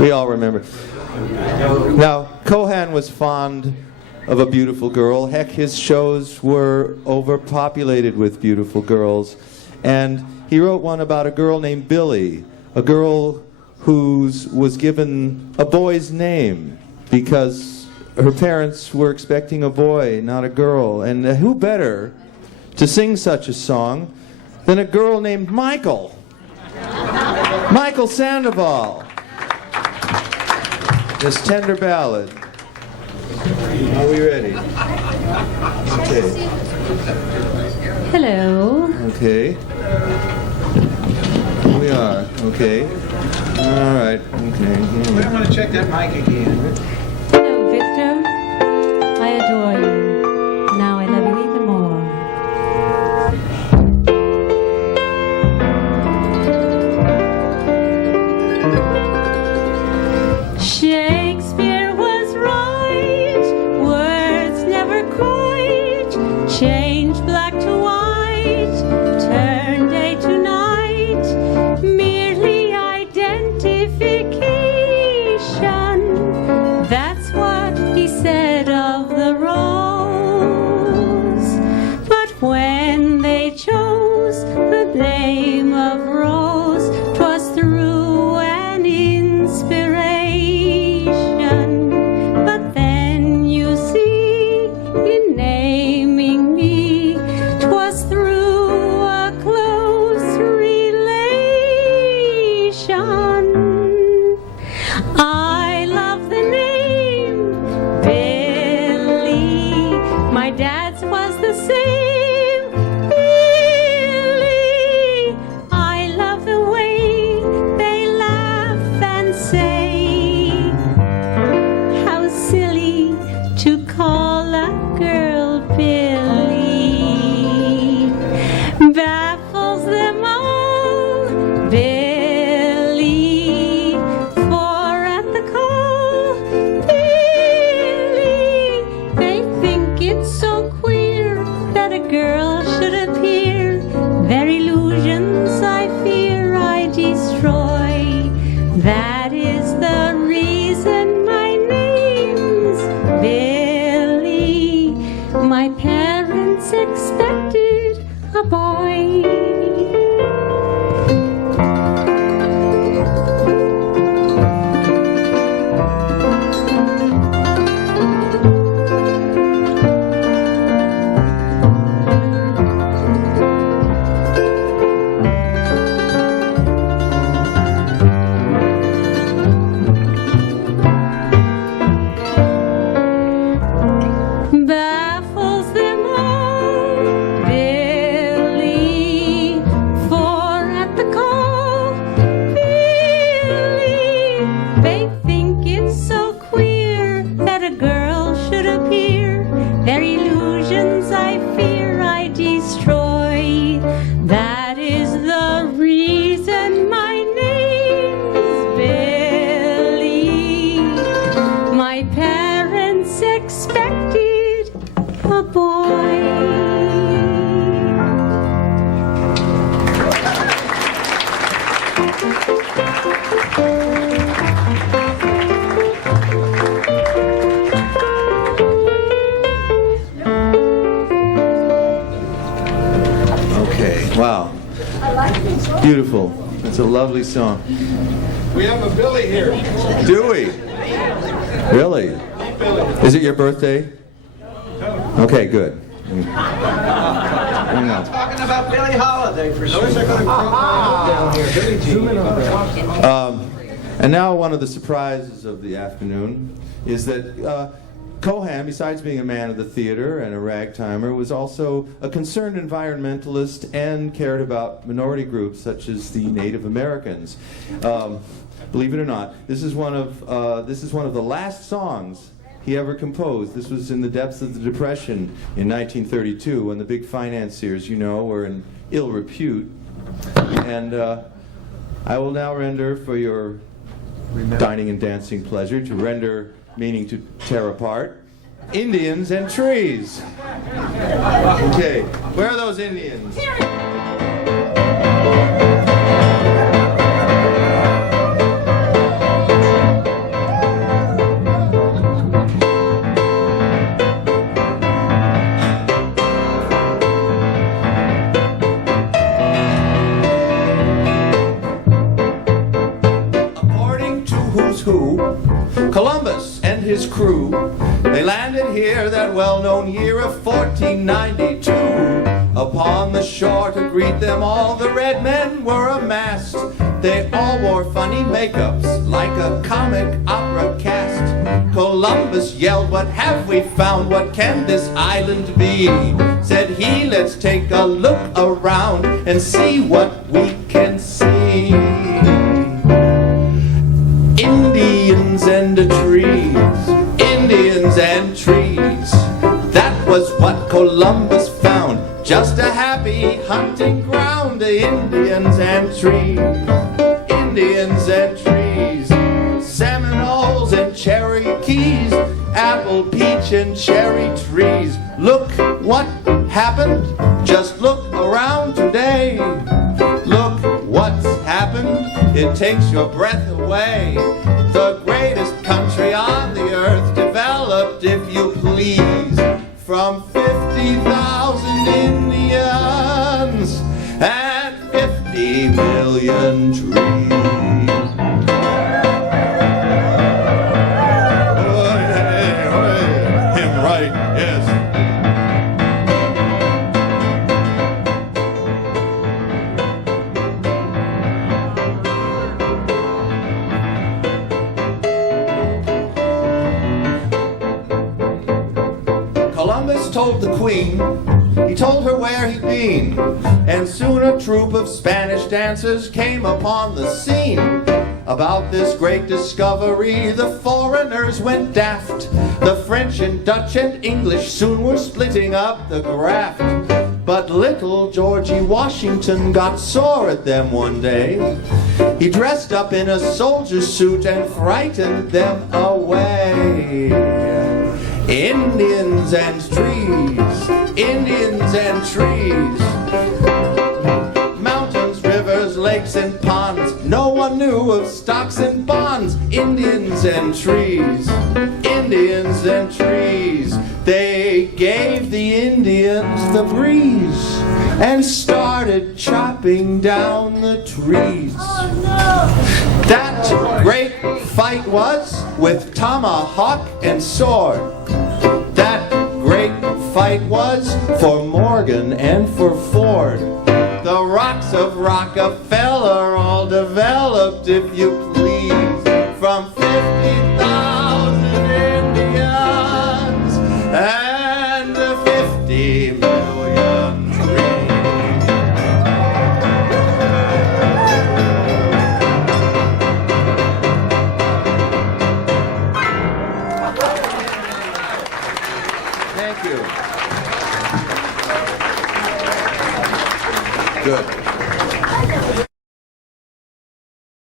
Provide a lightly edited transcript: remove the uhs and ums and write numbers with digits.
We all remember. Now, Cohan was fond of a beautiful girl. Heck, his shows were overpopulated with beautiful girls. And he wrote one about a girl named Billie, a girl who was given a boy's name because her parents were expecting a boy, not a girl. And who better to sing such a song than a girl named Mikal? Mikal Sandoval. This tender ballad. Are we ready? Okay. Hello. Okay. We are. Okay. All right. Okay. We don't want to check that mic again. Hello, Victor. I adore you. Now I love you even more. Shakespeare was right. Words never quite change black to white, turn day to night. Merely identification. That's what he said of the rose. But when they chose the name of Rose, 'twas through an inspiration. But then you see, in naming me, 'twas through a close relation. I love the name Billie. My dad's was the same. Billie. I love the way they laugh and say, how silly to call a girl Billie. Baffles them all. Billie. For at the call, Billie, they think it's so queer that a girl should appear. Their illusions I fear I destroy. That is the reason my name's Billie. My parents expected a boy. Baffles them all, Billie. For at the call, Billie, they think it's so queer that a girl should appear. Their illusions I fear I destroy. That is the reason my name's Billie. My parents expected a boy. Okay. Wow. Beautiful. It's a lovely song. We have a Billy here. Do we? Really? Is it your birthday? Okay, good. Hang on. Talking about Billie Holiday for sure. Down here. Billie Jean. And now one of the surprises of the afternoon is that Cohan, besides being a man of the theater and a ragtimer, was also a concerned environmentalist and cared about minority groups such as the Native Americans. Believe it or not, this is one of the last songs he ever composed. This was in the depths of the Depression in 1932, when the big financiers, were in ill repute. And I will now render, for your dining and dancing pleasure, to render meaning to tear apart, Indians and Trees. Okay, where are those Indians? who? Columbus and his crew. They landed here that well-known year of 1492. Upon the shore to greet them all, the red men were amassed. They all wore funny makeups like a comic opera cast. Columbus yelled, "What have we found? What can this island be?" Said he, "Let's take a look around and see what we can see." Indians and trees, Indians and trees. That was what Columbus found. Just a happy hunting ground. Indians and trees, Indians and trees. Seminoles and Cherokees, apple, peach, and cherry trees. Look what happened. Just look around today. Look what's happened. It takes your breath away. The greatest country on the earth developed, if you please, from 50,000 Indians and 50 million trees. Him right, yes. Columbus told the queen, he told her where he'd been, and soon a troop of Spanish dancers came upon the scene. About this great discovery, the foreigners went daft. The French and Dutch and English soon were splitting up the graft. But little Georgie Washington got sore at them one day. He dressed up in a soldier suit and frightened them away. Indians and trees, Indians and trees. Mountains, rivers, lakes, and ponds. No one knew of stocks and bonds. Indians and trees, Indians and trees. They gave the Indians the breeze and started chopping down the trees. That great fight was with tomahawk and sword. That great fight was for Morgan and for Ford. The rocks of Rockefeller all developed, if you please, from 50,000 Indians and 50 million trees. Thank you. Good.